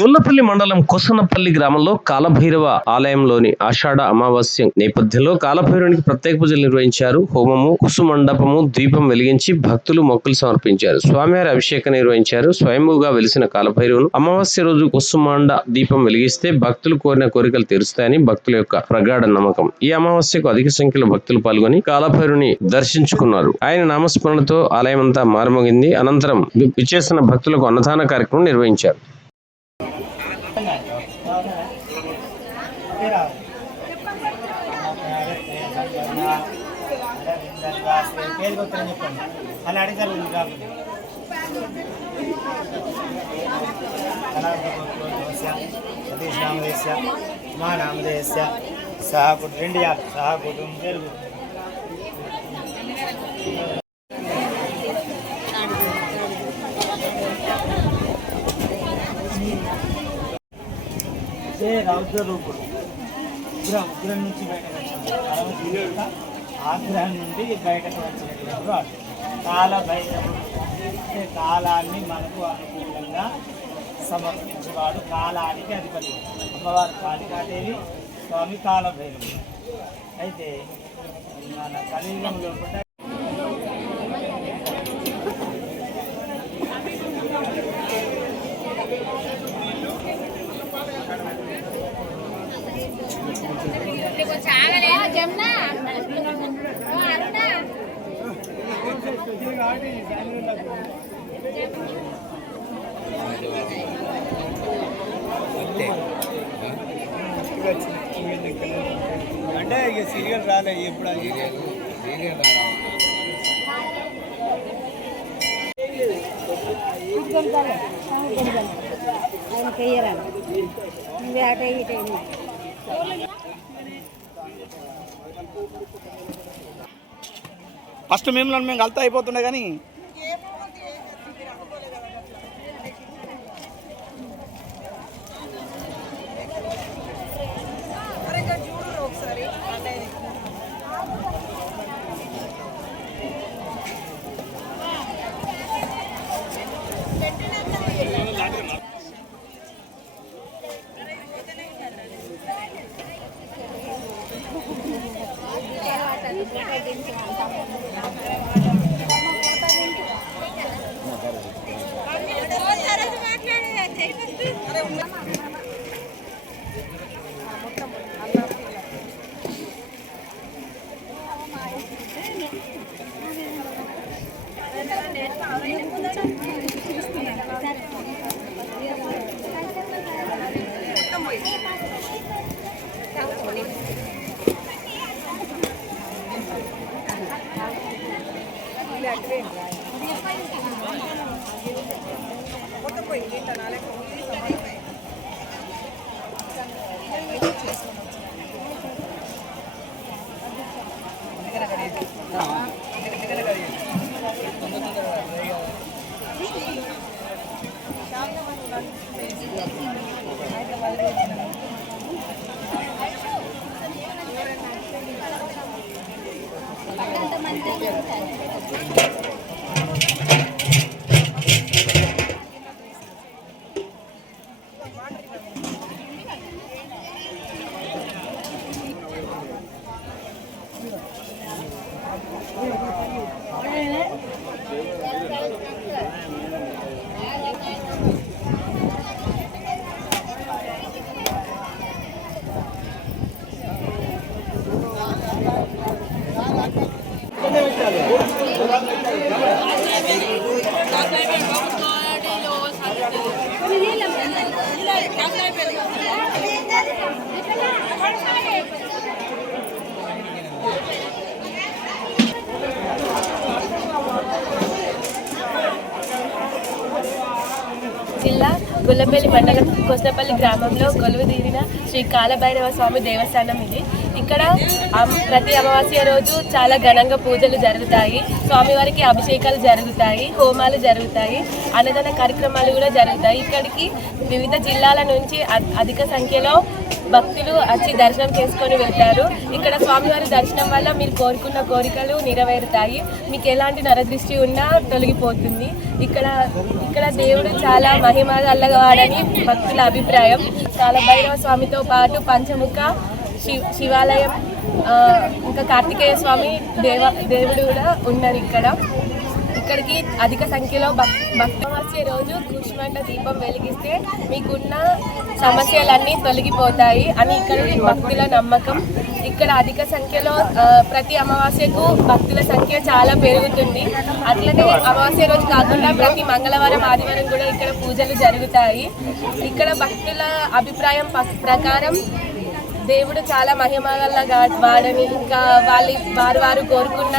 గొల్లపల్లి మండలం కొసనపల్లి గ్రామంలో కాలభైరవ ఆలయంలోని ఆషాఢ అమావాస్య నేపథ్యంలో కాలభైరవునికి ప్రత్యేక పూజలు నిర్వహించారు. హోమము, కుసుమండపము, దీపం వెలిగించి భక్తులు మొక్కులు సమర్పించారు. స్వామివారి అభిషేకం నిర్వహించారు. స్వయంభూగా వెలిసిన కాలభైరవును అమావాస్య రోజు కుసుమాండ దీపం వెలిగిస్తే భక్తులు కోరిన కోరికలు తీరుస్తాయని భక్తుల యొక్క ప్రగాఢ నమ్మకం. ఈ అమావాస్యకు అధిక సంఖ్యలో భక్తులు పాల్గొని కాలభైరవుని దర్శించుకున్నారు. ఆయన నామస్మరణతో ఆలయం అంతా మారుమోగింది. అనంతరం విచ్చేసిన భక్తులకు అన్నదాన కార్యక్రమం నిర్వహించారు. మా నామదేశ సహకుటుంబ రౌద్ర రూపుడు ఉగ్రం నుంచి బయటకు వచ్చిన ఆగ్రహం నుండి బయటకు వచ్చినటువంటి కాలభైరవుడు అంటే కాలాన్ని మనకు అనుకూలంగా సమర్పించేవాడు, కాలానికి అధిపతి. అమ్మవారు కాళికాదేవి, స్వామి కాలభైరవుడు. అయితే మన కలియుగంలో కూడా అంటే ఇక సీరియల్ రాలే ఎప్పుడు ఫస్ట్ మేము కలుతా అయిపోతుండే కానీ జిల్లా గొల్లపల్లి మండలం కొసనపల్లి గ్రామంలో కొలువుదీరిన శ్రీ కాలభైరవ స్వామి దేవస్థానం ఇది. ఇక్కడ ప్రతి అమావాస్య రోజు చాలా ఘనంగా పూజలు జరుగుతాయి, స్వామివారికి అభిషేకాలు జరుగుతాయి, హోమాలు జరుగుతాయి, అన్నదాన కార్యక్రమాలు కూడా జరుగుతాయి. ఇక్కడికి వివిధ జిల్లాల నుంచి అధిక సంఖ్యలో భక్తులు వచ్చి దర్శనం చేసుకొని వెళ్తారు. ఇక్కడ స్వామివారి దర్శనం వల్ల మీరు కోరుకున్న కోరికలు నెరవేరుతాయి, మీకు ఎలాంటి నరదృష్టి ఉన్నా తొలగిపోతుంది. ఇక్కడ దేవుడు చాలా మహిమ గలవాడని భక్తుల అభిప్రాయం. కాలభైరవ స్వామితో పాటు పంచముఖ శివాలయం, ఇంకా కార్తికేయ స్వామి దేవుడు కూడా ఉన్నారు. ఇక్కడికి అధిక సంఖ్యలో భక్తమాసే రోజు కూష్మంట దీపం వెలిగిస్తే మీకున్న సమస్యలన్నీ తొలగిపోతాయి అని ఇక్కడి భక్తుల నమ్మకం. ఇక్కడ అధిక సంఖ్యలో ప్రతి అమావాస్యకు భక్తుల సంఖ్య చాలా పెరుగుతుంది. అట్లనే అమావాస్య రోజు కాకుండా ప్రతి మంగళవారం, ఆదివారం కూడా ఇక్కడ పూజలు జరుగుతాయి. ఇక్కడ భక్తుల అభిప్రాయం ప్రకారం దేవుడు చాలా మహిమగల వాడని, ఇంకా వారు కోరుకున్న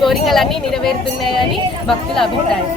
కోరికలన్నీ నెరవేరుతున్నాయని భక్తుల అభిప్రాయం.